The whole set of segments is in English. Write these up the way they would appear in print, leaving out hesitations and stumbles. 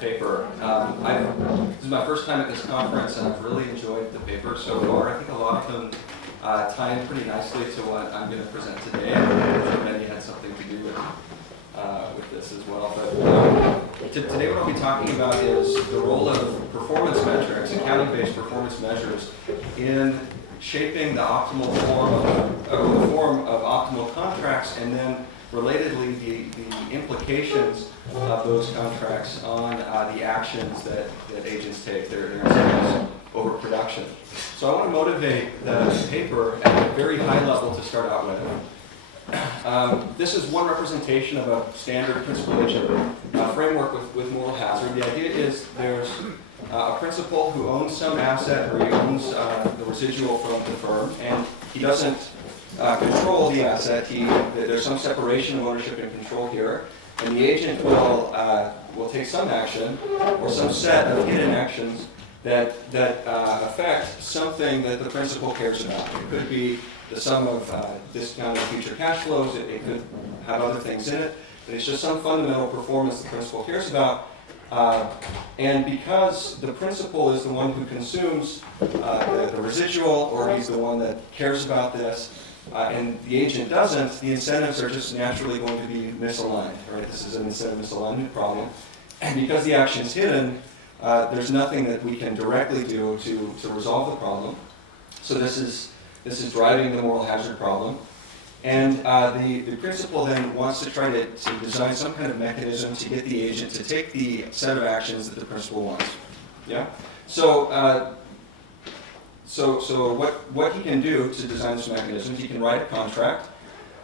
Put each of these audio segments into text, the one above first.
paper. This is my first time at this conference, and I've really enjoyed the paper so far. I think a lot of them tie in pretty nicely to what I'm going to present today. And many had something to do with this as well. But today what I'll be talking about is the role of performance metrics, accounting-based performance measures, in shaping the optimal form of optimal contracts, and then relatedly the implications of those contracts on the actions that agents take, their incentives over production. So I want to motivate the paper at a very high level to start out with. This is one representation of a standard principal agent framework with moral hazard. The idea is there's a principal who owns some asset, or he owns the residual from the firm, and he doesn't control the asset. There's some separation of ownership and control here, and the agent will take some action or some set of hidden actions that affect something that the principal cares about. It could be the sum of discounted future cash flows. It could have other things in it, but it's just some fundamental performance the principal cares about. And because the principal is the one who consumes the residual, or he's the one that cares about this, and the agent doesn't, the incentives are just naturally going to be misaligned. Right? This is an incentive misalignment problem. And because the action is hidden, there's nothing that we can directly do to resolve the problem. So this is driving the moral hazard problem. And the principal then wants to try to design some kind of mechanism to get the agent to take the set of actions that the principal wants. Yeah? So what he can do to design this mechanism, he can write a contract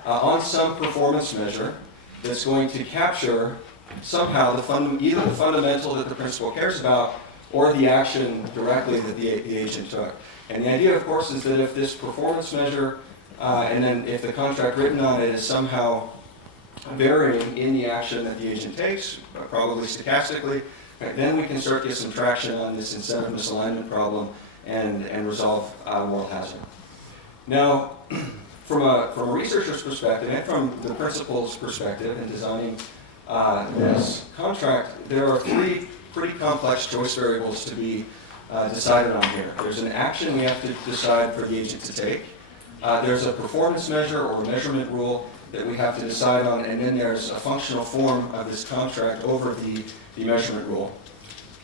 on some performance measure that's going to capture somehow either the fundamental that the principal cares about, or the action directly that the agent took. And the idea, of course, is that if this performance measure, and then if the contract written on it is somehow varying in the action that the agent takes, probably stochastically, right, then we can start to get some traction on this incentive misalignment problem and resolve moral hazard. Now, from a researcher's perspective and from the principal's perspective in designing this contract, there are three pretty complex choice variables to be decided on here. There's an action we have to decide for the agent to take. There's a performance measure or a measurement rule that we have to decide on, and then there's a functional form of this contract over the measurement rule.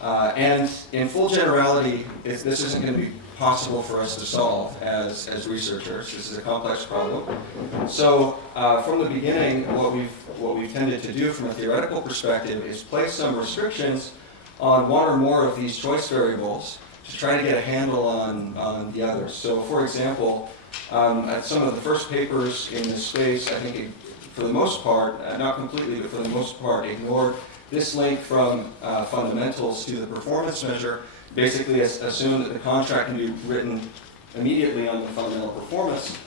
And in full generality, this isn't going to be possible for us to solve as researchers. This is a complex problem. So from the beginning, what we've tended to do from a theoretical perspective is place some restrictions on one or more of these choice variables to try to get a handle on the others. So for example, at some of the first papers in this space, I think for the most part, not completely, but for the most part, ignored this link from fundamentals to the performance measure. Basically assume that the contract can be written immediately on the fundamental performance.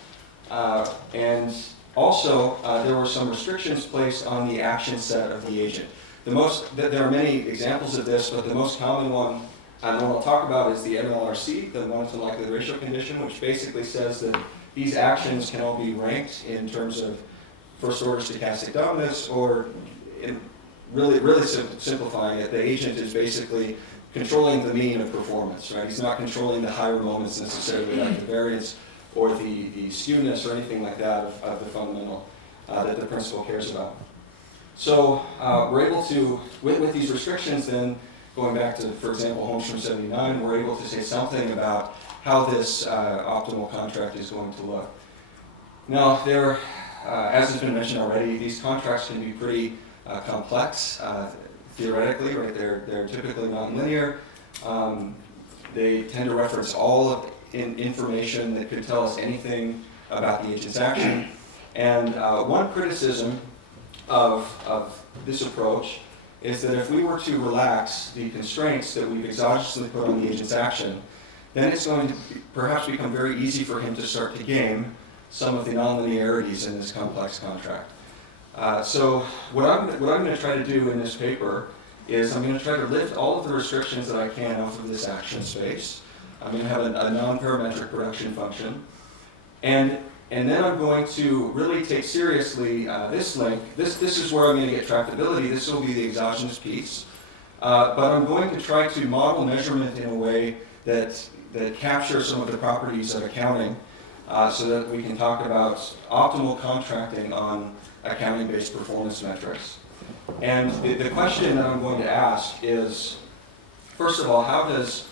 And also, there were some restrictions placed on the action set of the agent. There are many examples of this, but the most common one and what I'll talk about is the MLRC, the monoton likelihood ratio condition, which basically says that these actions can all be ranked in terms of first order stochastic dominance, or really simplifying it, the agent is basically controlling the mean of performance, right? He's not controlling the higher moments necessarily, like the variance or the skewness or anything like that of the fundamental that the principal cares about. So we're able to, with these restrictions then, going back to, for example, Holmstrom 79, we're able to say something about how this optimal contract is going to look. Now, as has been mentioned already, these contracts can be pretty complex theoretically, right? They're typically nonlinear. They tend to reference all of information that could tell us anything about the agent's action. And one criticism of this approach is that if we were to relax the constraints that we've exogenously put on the agent's action, then it's going to perhaps become very easy for him to start to game some of the nonlinearities in this complex contract. So what I'm going to try to do in this paper is I'm going to try to lift all of the restrictions that I can off of this action space. I'm going to have a non-parametric production function. And then I'm going to really take seriously this link. This is where I'm going to get tractability. This will be the exogenous piece. but I'm going to try to model measurement in a way that captures some of the properties of accounting so that we can talk about optimal contracting on accounting-based performance metrics. And the question that I'm going to ask is, first of all, how does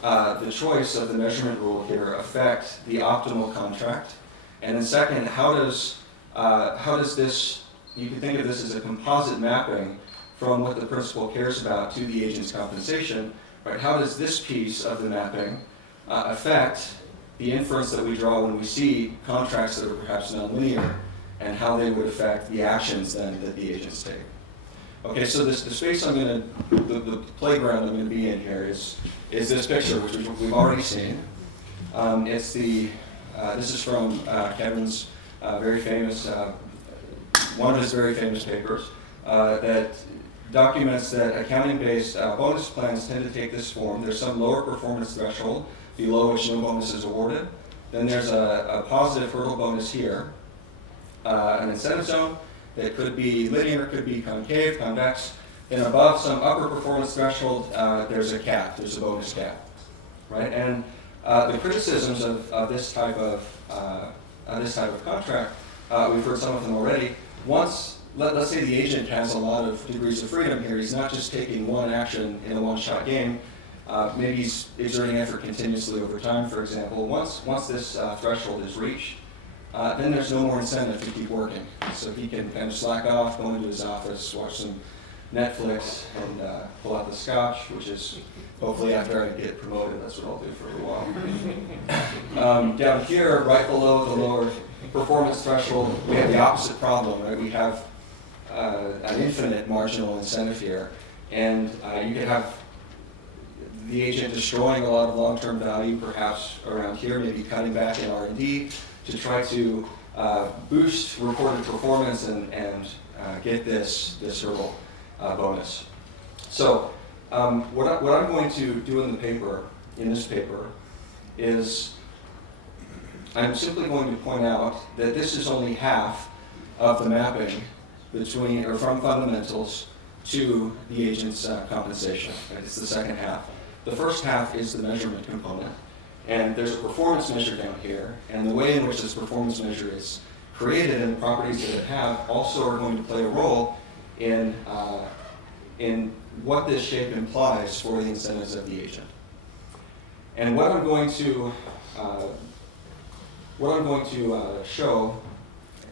the choice of the measurement rule here affect the optimal contract? And then second, how does this, you can think of this as a composite mapping from what the principal cares about to the agent's compensation, right? How does this piece of the mapping affect the inference that we draw when we see contracts that are perhaps nonlinear, and how they would affect the actions then that the agents take? Okay, so the space I'm going to, the playground I'm going to be in here is this picture, which we've already seen. This is from Kevin's very famous, one of his very famous papers that documents that accounting-based bonus plans tend to take this form. There's some lower performance threshold below which no bonus is awarded. Then there's a positive hurdle bonus here, an incentive zone that could be linear, could be concave, convex. Then above some upper performance threshold, there's a cap, there's a bonus cap, right? And the criticisms of this type of contract, we've heard some of them already. Once, let's say the agent has a lot of degrees of freedom here, he's not just taking one action in a one-shot game. Maybe he's exerting effort continuously over time, for example. Once this threshold is reached, then there's no more incentive to keep working. So he can kind of slack off, go into his office, watch some Netflix, and pull out the scotch, which is hopefully after I get promoted, that's what I'll do for a while. Down here, right below the lower performance threshold, we have the opposite problem, right? We have an infinite marginal incentive here, and you could have the agent destroying a lot of long-term value, perhaps around here, maybe cutting back in R&D to try to boost reported performance and get this hurdle bonus. So what I'm going to do in this paper, is I'm simply going to point out that this is only half of the mapping between or from fundamentals to the agent's compensation. Right? It's the second half. The first half is the measurement component. And there's a performance measure down here, and the way in which this performance measure is created and the properties that it have also are going to play a role in what this shape implies for the incentives of the agent. And what I'm going to show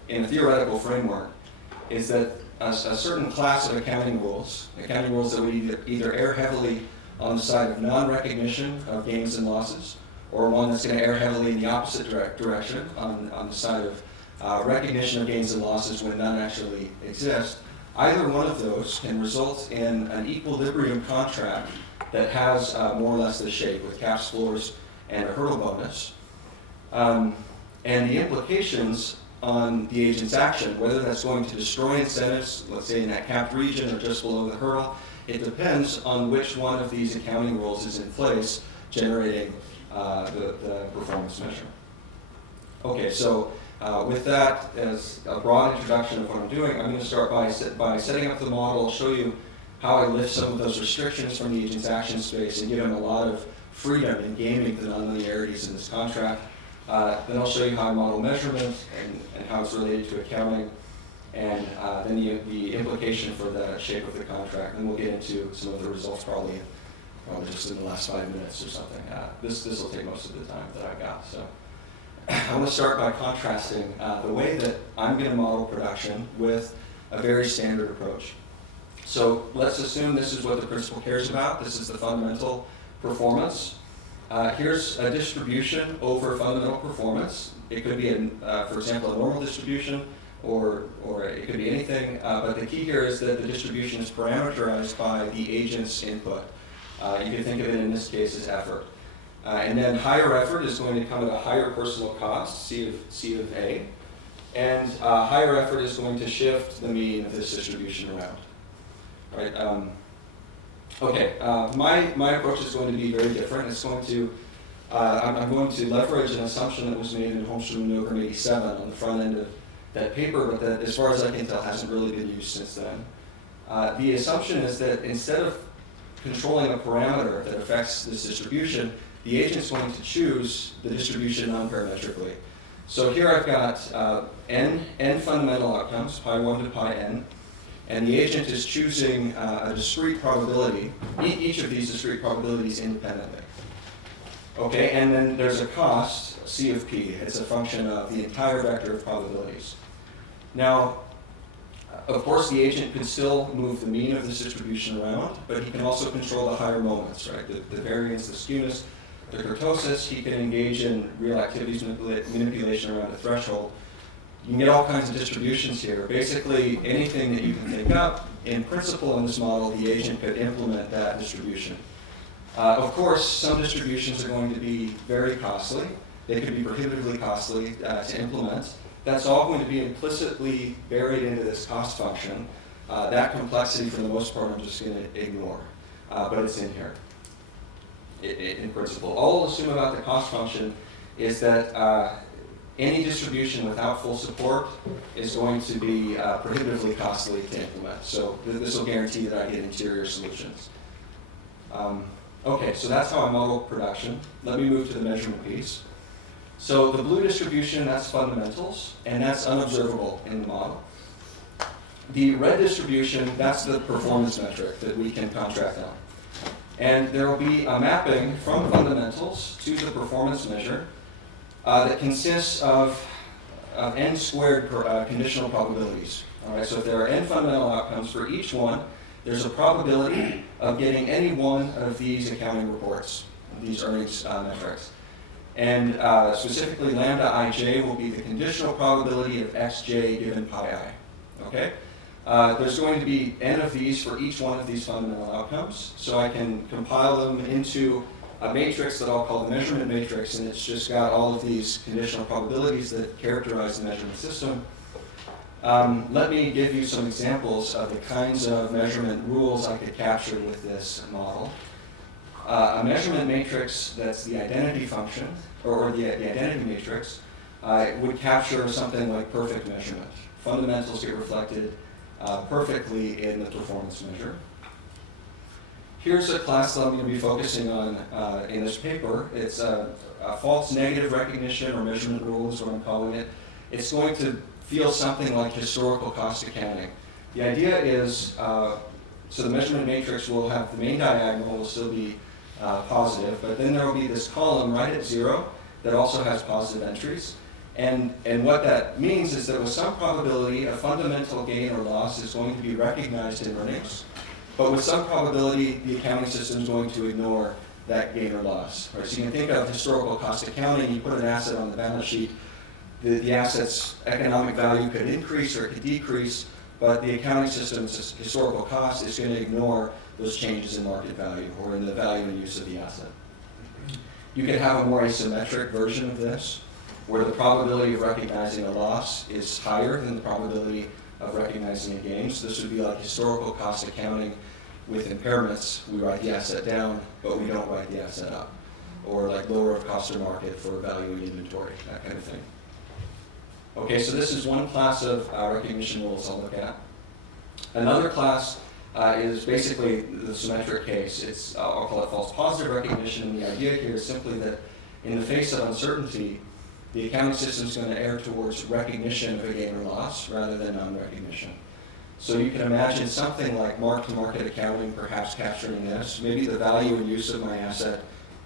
in a theoretical framework is that a certain class of accounting rules that would either err heavily on the side of non-recognition of gains and losses, or one that's going to err heavily in the opposite direction on the side of recognition of gains and losses when none actually exist. Either one of those can result in an equilibrium contract that has more or less this shape with caps, floors, and a hurdle bonus. And the implications on the agent's action, whether that's going to destroy incentives, let's say in that capped region or just below the hurdle, it depends on which one of these accounting rules is in place generating the performance measure. Okay, so with that as a broad introduction of what I'm doing, I'm going to start by setting up the model, show you how I lift some of those restrictions from the agent's action space and give him a lot of freedom in gaming the nonlinearities in this contract. Then I'll show you how I model measurement and how it's related to accounting, and then the implication for the shape of the contract. And we'll get into some of the results probably just in the last 5 minutes or something. This will take most of the time that I've got. So I want to start by contrasting the way that I'm going to model production with a very standard approach. So let's assume this is what the principal cares about. This is the fundamental performance. Here's a distribution over fundamental performance. It could be, for example, a normal distribution, or it could be anything. But the key here is that the distribution is parameterized by the agent's input. You can think of it in this case as effort. And then higher effort is going to come at a higher personal cost, C of A. And higher effort is going to shift the mean of this distribution around. Right? My approach is going to be very different. It's going to, I'm going to leverage an assumption that was made in Holmstrom and Novgren 87 on the front end of that paper, but that, as far as I can tell, hasn't really been used since then. The assumption is that instead of controlling a parameter that affects this distribution, the agent's going to choose the distribution non-parametrically. So here I've got n fundamental outcomes, pi 1 to pi n, and the agent is choosing a discrete probability, each of these discrete probabilities independently. Okay, and then there's a cost, C of p. It's a function of the entire vector of probabilities. Now, of course, the agent can still move the mean of this distribution around, but he can also control the higher moments, right? The variance, the skewness, the kurtosis. He can engage in real activities manipulation around a threshold. You can get all kinds of distributions here. Basically, anything that you can think up, in principle in this model, the agent could implement that distribution. Of course, some distributions are going to be very costly. They could be prohibitively costly to implement. That's all going to be implicitly buried into this cost function. That complexity, for the most part, I'm just going to ignore, but it's in here in principle. All I'll assume about the cost function is that any distribution without full support is going to be prohibitively costly to implement. So this will guarantee that I get interior solutions. Okay, so that's how I model production. Let me move to the measurement piece. So the blue distribution, that's fundamentals, and that's unobservable in the model. The red distribution, that's the performance metric that we can contract on. And there will be a mapping from fundamentals to the performance measure that consists of n squared conditional probabilities. All right, so if there are n fundamental outcomes for each one, there's a probability of getting any one of these accounting reports, these earnings metrics. And specifically, lambda ij will be the conditional probability of xj given pi I. Okay? There's going to be n of these for each one of these fundamental outcomes. So I can compile them into a matrix that I'll call the measurement matrix, and it's just got all of these conditional probabilities that characterize the measurement system. Let me give you some examples of the kinds of measurement rules I could capture with this model. A measurement matrix that's the identity function, or the identity matrix, would capture something like perfect measurement. Fundamentals get reflected perfectly in the performance measure. Here's a class that I'm going to be focusing on in this paper. It's a false negative recognition, or measurement rule is what I'm calling it. It's going to feel something like historical cost accounting. The idea is, so the measurement matrix will have the main diagonal will still be positive, but then there will be this column right at 0 that also has positive entries. And what that means is that with some probability, a fundamental gain or loss is going to be recognized in earnings, but with some probability, the accounting system is going to ignore that gain or loss. Right? So you can think of historical cost accounting. You put an asset on the balance sheet, the asset's economic value could increase or it could decrease, but the accounting system's historical cost is going to ignore those changes in market value or in the value and use of the asset. You can have a more asymmetric version of this, where the probability of recognizing a loss is higher than the probability of recognizing a gain. So this would be like historical cost accounting with impairments. We write the asset down, but we don't write the asset up. Or like lower of cost or market for valuing inventory, that kind of thing. Okay, so this is one class of recognition rules I'll look at. Another class is basically the symmetric case. I'll call it false positive recognition, and the idea here is simply that in the face of uncertainty, the accounting system is going to err towards recognition of a gain or loss rather than non-recognition. So you can imagine something like mark-to-market accounting perhaps capturing this. Maybe the value and use of my asset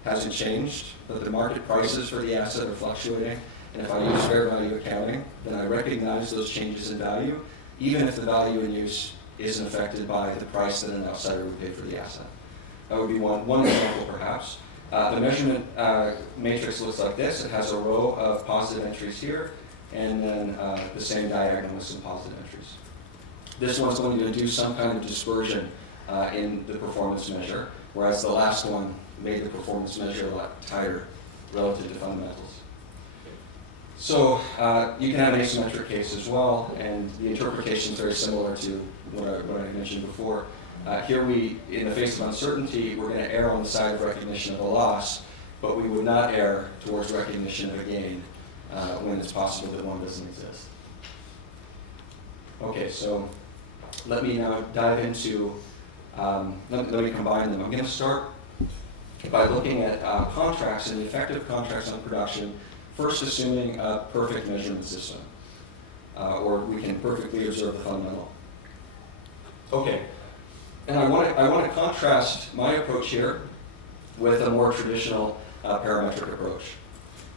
hasn't changed, but the market prices for the asset are fluctuating. And if I use fair value accounting, then I recognize those changes in value, even if the value in use isn't affected by the price that an outsider would pay for the asset. That would be one example, perhaps. The measurement matrix looks like this. It has a row of positive entries here, and then the same diagonal with some positive entries. This one's going to induce some kind of dispersion in the performance measure, whereas the last one made the performance measure a lot tighter relative to fundamentals. So you can have an asymmetric case as well, and the interpretation is very similar to what I mentioned before. Here in the face of uncertainty, we're going to err on the side of recognition of a loss, but we would not err towards recognition of a gain when it's possible that one doesn't exist. Okay, so let me now dive into Let me combine them. I'm going to start by looking at contracts and the effect of contracts on production, first assuming a perfect measurement system, or we can perfectly observe the fundamental. Okay, and I want to contrast my approach here with a more traditional parametric approach.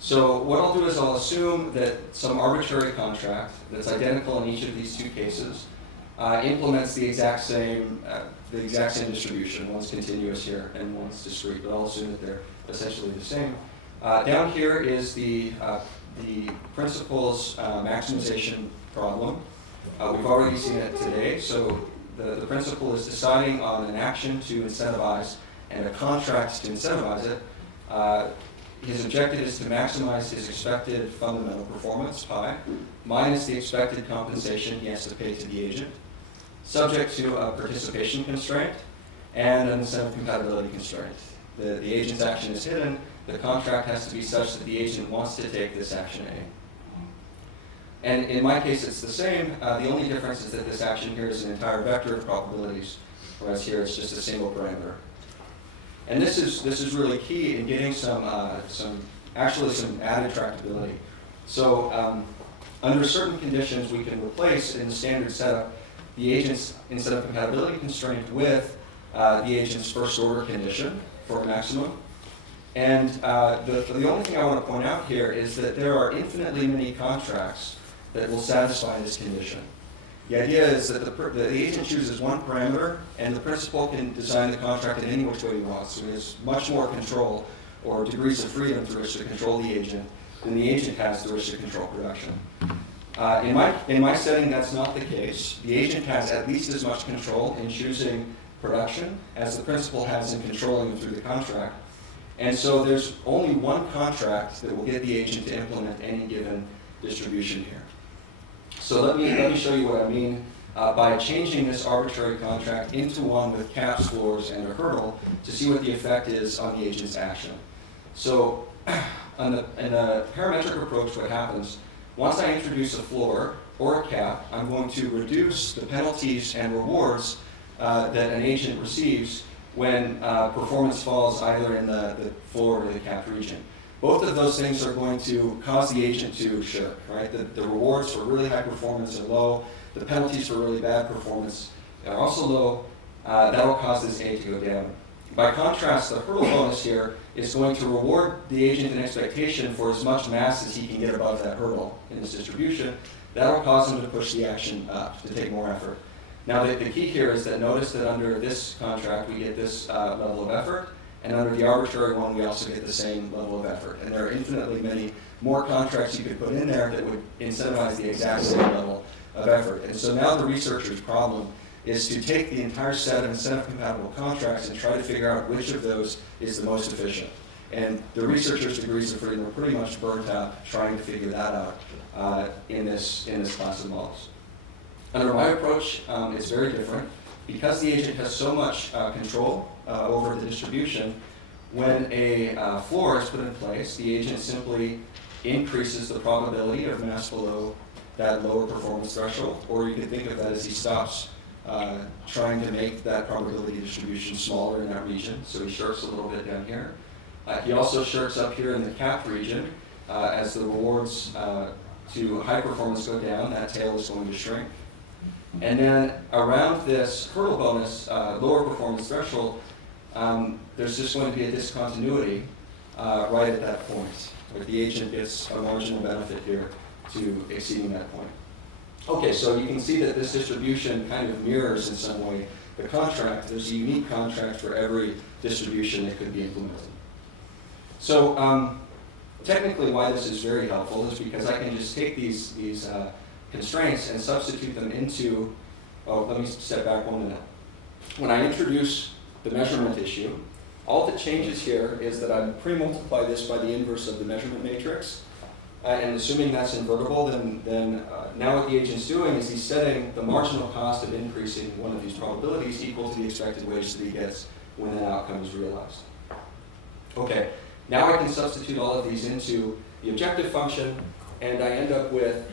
So what I'll do is I'll assume that some arbitrary contract that's identical in each of these two cases implements the exact same distribution. One's continuous here and one's discrete, but I'll assume that they're essentially the same. Down here is the principal's maximization problem. We've already seen it today. So the principal is deciding on an action to incentivize and a contract to incentivize it. His objective is to maximize his expected fundamental performance, pi, minus the expected compensation he has to pay to the agent, subject to a participation constraint and an incentive compatibility constraint. The agent's action is hidden. The contract has to be such that the agent wants to take this action A. And in my case, it's the same. The only difference is that this action here is an entire vector of probabilities, whereas here it's just a single parameter. And this is really key in getting some added tractability. So under certain conditions, we can replace in the standard setup the agent's incentive compatibility constraint with the agent's first order condition for a maximum. And the only thing I want to point out here is that there are infinitely many contracts that will satisfy this condition. The idea is that the agent chooses one parameter, and the principal can design the contract in any which way he wants. So he has much more control or degrees of freedom through which to control the agent than the agent has through which to control production. In my setting, that's not the case. The agent has at least as much control in choosing production as the principal has in controlling them through the contract. And so there's only one contract that will get the agent to implement any given distribution here. So let me show you what I mean by changing this arbitrary contract into one with caps, floors, and a hurdle to see what the effect is on the agent's action. So in the parametric approach, what happens, once I introduce a floor or a cap, I'm going to reduce the penalties and rewards that an agent receives when performance falls either in the floor or the capped region. Both of those things are going to cause the agent to shirk, right? The rewards for really high performance are low. The penalties for really bad performance are also low. That'll cause this A to go down. By contrast, the hurdle bonus here is going to reward the agent an expectation for as much mass as he can get above that hurdle in his distribution. That'll cause him to push the action up, to take more effort. Now, the key here is that notice that under this contract, we get this level of effort. And under the arbitrary one, we also get the same level of effort. And there are infinitely many more contracts you could put in there that would incentivize the exact same level of effort. And so now the researcher's problem is to take the entire set of incentive-compatible contracts and try to figure out which of those is the most efficient. And the researcher's degrees of freedom are pretty much burnt out trying to figure that out in this class of models. Under my approach, it's very different. Because the agent has so much control over the distribution, when a floor is put in place, the agent simply increases the probability of mass below that lower performance threshold, or you could think of that as he stops trying to make that probability distribution smaller in that region, so he shirks a little bit down here. He also shirks up here in the capped region. As the rewards to high performance go down, that tail is going to shrink. And then around this hurdle bonus, lower performance threshold, there's just going to be a discontinuity right at that point, where the agent gets a marginal benefit here to exceeding that point. Okay, so you can see that this distribution kind of mirrors in some way the contract. There's a unique contract for every distribution that could be implemented. So technically why this is very helpful is because I can just take these constraints and substitute them into, let me step back 1 minute. When I introduce the measurement issue, all that changes here is that I pre-multiply this by the inverse of the measurement matrix. And assuming that's invertible, then now what the agent's doing is he's setting the marginal cost of increasing one of these probabilities equal to the expected wage that he gets when that outcome is realized. Okay, now I can substitute all of these into the objective function, and I end up with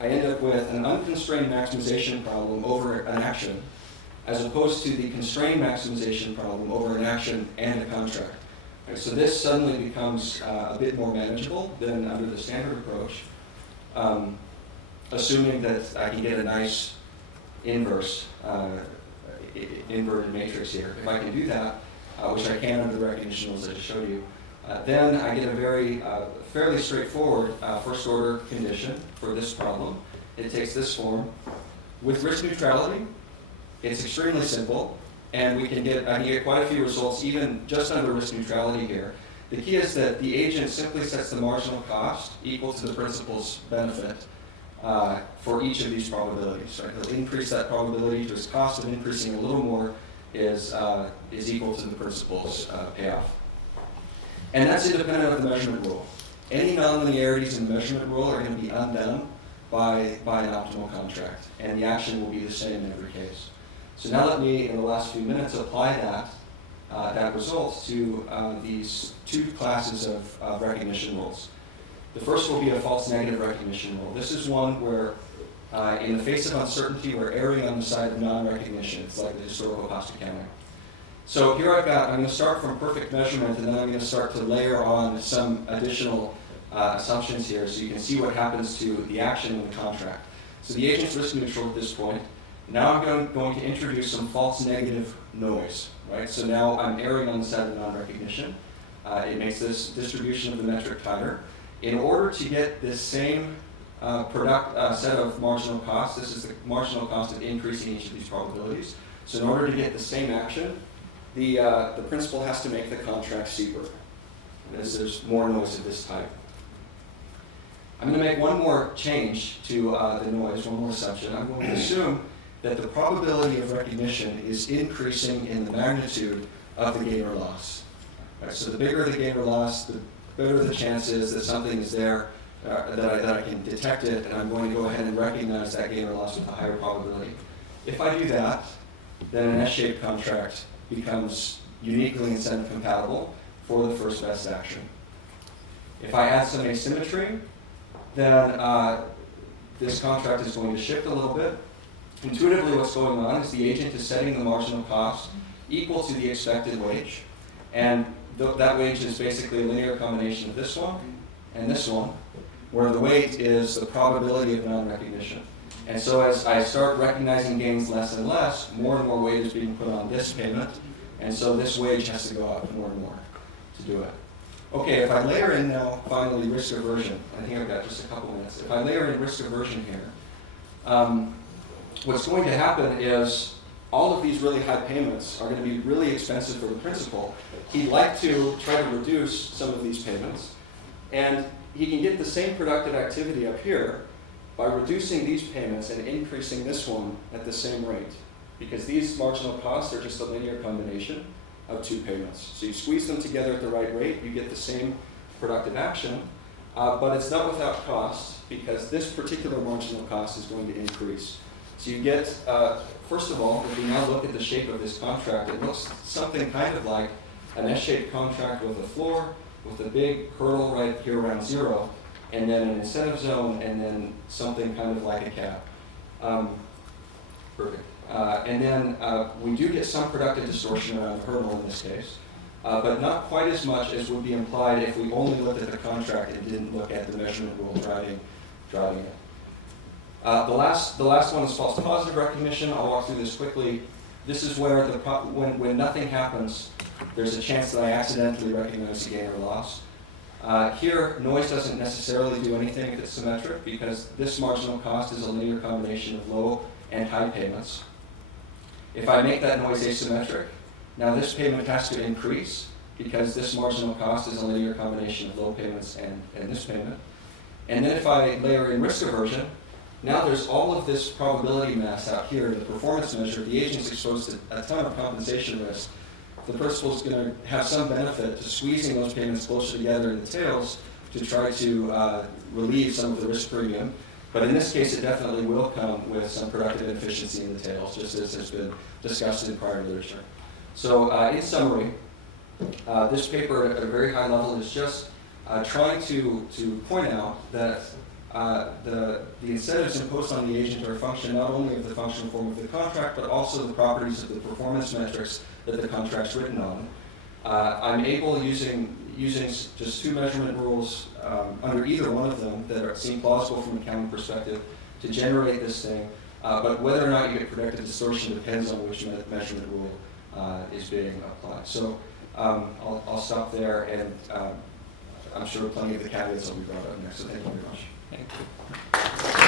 an unconstrained maximization problem over an action as opposed to the constrained maximization problem over an action and a contract. Right, so this suddenly becomes a bit more manageable than under the standard approach, assuming that I can get a nice inverse, inverted matrix here. If I can do that, which I can under the recognition rules I just showed you, then I get a very fairly straightforward first order condition for this problem. It takes this form. With risk neutrality, it's extremely simple, and I can get quite a few results even just under risk neutrality here. The key is that the agent simply sets the marginal cost equal to the principal's benefit for each of these probabilities. Right? He'll increase that probability to his cost of increasing a little more is equal to the principal's payoff. And that's independent of the measurement rule. Any nonlinearities in the measurement rule are going to be undone by an optimal contract, and the action will be the same in every case. So now let me, in the last few minutes, apply that result to these two classes of recognition rules. The first will be a false negative recognition rule. This is one where, in the face of uncertainty, we're erring on the side of non-recognition. It's like the historical cost accounting. So here I'm going to start from perfect measurement, and then I'm going to start to layer on some additional assumptions here so you can see what happens to the action in the contract. So the agent's risk neutral at this point. Now I'm going to introduce some false negative noise, right? So now I'm erring on the side of non-recognition. It makes this distribution of the metric tighter. In order to get this same set of marginal costs, this is the marginal cost of increasing each of these probabilities. So in order to get the same action, the principal has to make the contract steeper, as there's more noise of this type. I'm going to make one more change to the noise, one more assumption. I'm going to assume that the probability of recognition is increasing in the magnitude of the gain or loss. Right, so the bigger the gain or loss, the better the chance is that something is there, that I can detect it, and I'm going to go ahead and recognize that gain or loss with a higher probability. If I do that, then an S-shaped contract becomes uniquely incentive compatible for the first best action. If I add some asymmetry, then this contract is going to shift a little bit. Intuitively, what's going on is the agent is setting the marginal cost equal to the expected wage, and that wage is basically a linear combination of this one and this one, where the weight is the probability of non-recognition. And so as I start recognizing gains less and less, more and more weight is being put on this payment, and so this wage has to go up more and more to do it. Okay, if I layer in now, finally, risk aversion. I think I've got just a couple minutes. If I layer in risk aversion here, what's going to happen is all of these really high payments are going to be really expensive for the principal. He'd like to try to reduce some of these payments, and he can get the same productive activity up here by reducing these payments and increasing this one at the same rate, because these marginal costs are just a linear combination of two payments. So you squeeze them together at the right rate, you get the same productive action, but it's not without cost, because this particular marginal cost is going to increase. So you get, first of all, if we now look at the shape of this contract, it looks something kind of like an S-shaped contract with a floor, with a big hurdle right here around 0, and then an incentive zone, and then something kind of like a cap. Perfect. And then we do get some productive distortion around the hurdle in this case, but not quite as much as would be implied if we only looked at the contract and didn't look at the measurement rule driving it. The last one is false positive recognition. I'll walk through this quickly. This is where when nothing happens, there's a chance that I accidentally recognize a gain or loss. Here, noise doesn't necessarily do anything if it's symmetric, because this marginal cost is a linear combination of low and high payments. If I make that noise asymmetric, now this payment has to increase, because this marginal cost is a linear combination of low payments and this payment. And then if I layer in risk aversion, now there's all of this probability mass out here, the performance measure. The agent's exposed to a ton of compensation risk. The principal's going to have some benefit to squeezing those payments closer together in the tails to try to relieve some of the risk premium. But in this case, it definitely will come with some productive inefficiency in the tails, just as has been discussed in prior literature. So in summary, this paper at a very high level is just trying to point out that the incentives imposed on the agent are a function not only of the functional form of the contract, but also the properties of the performance metrics that the contract's written on. I'm able, using just two measurement rules under either one of them that seem plausible from an accounting perspective, to generate this thing. But whether or not you get predictive distortion depends on which measurement rule is being applied. So I'll stop there, and I'm sure plenty of the caveats will be brought up next. So thank you very much. Thank you.